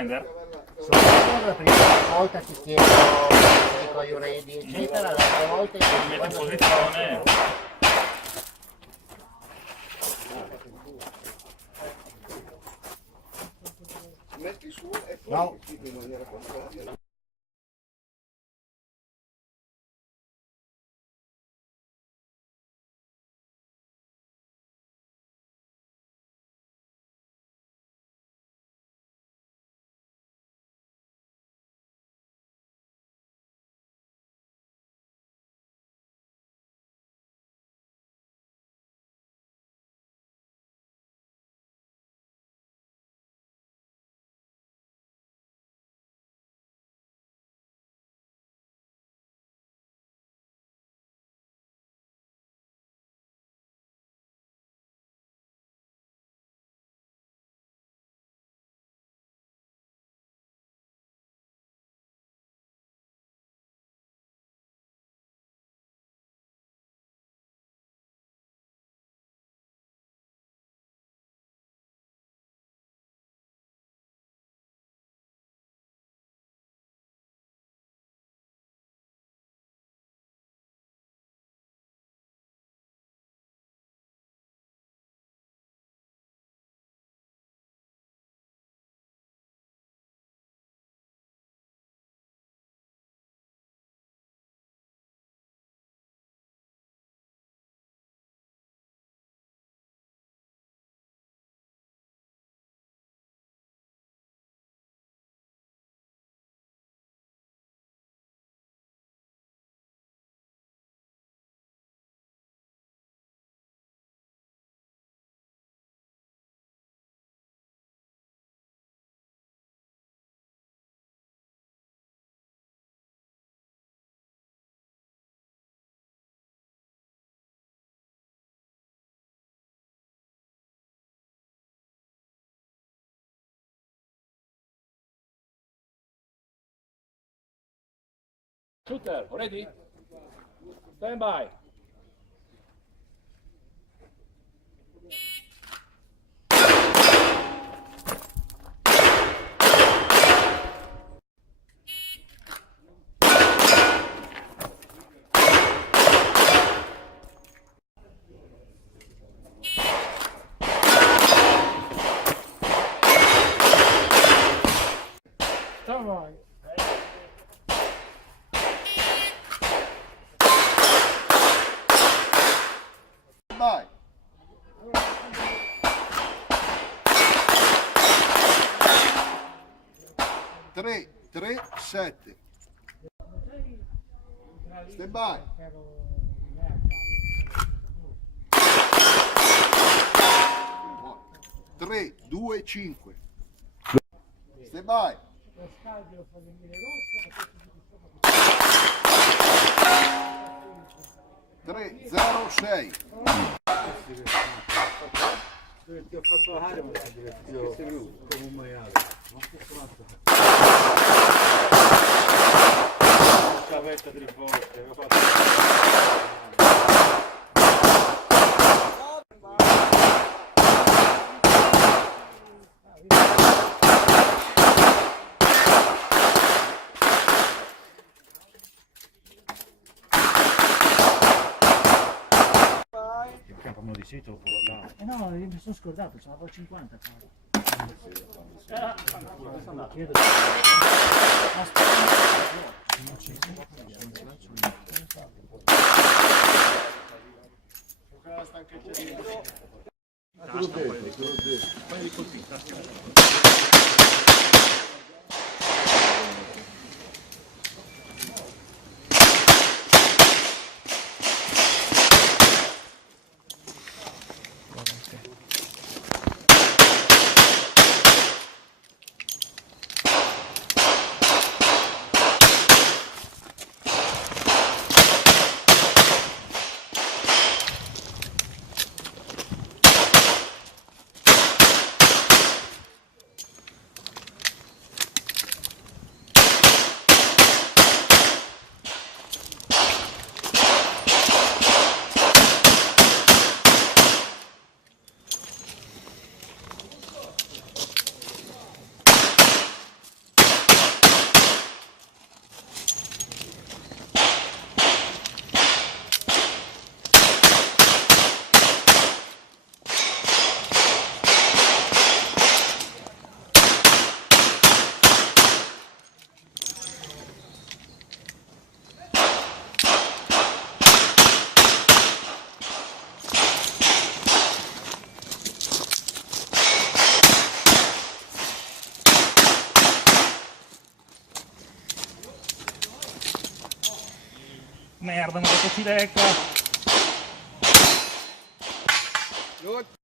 surrender? La prima volta ti chiedo, dico you ready, eccetera, l'altra volta Mi metto in posizione. Metti su e poi in maniera contraria. Shooter, ready? Stand by. Stand by. Vai! 3, 3, 7. Stand by. 3, 2, 5. Stand by. 3, 0, 6. Ti ho fatto la gara, ma sei venuto come un maiale. Ciavetta 3 volte, avevo fatto. Campo di sito, no, mi sono scordato, ce l'avevo 50. Merda, non lo si lecca. Good.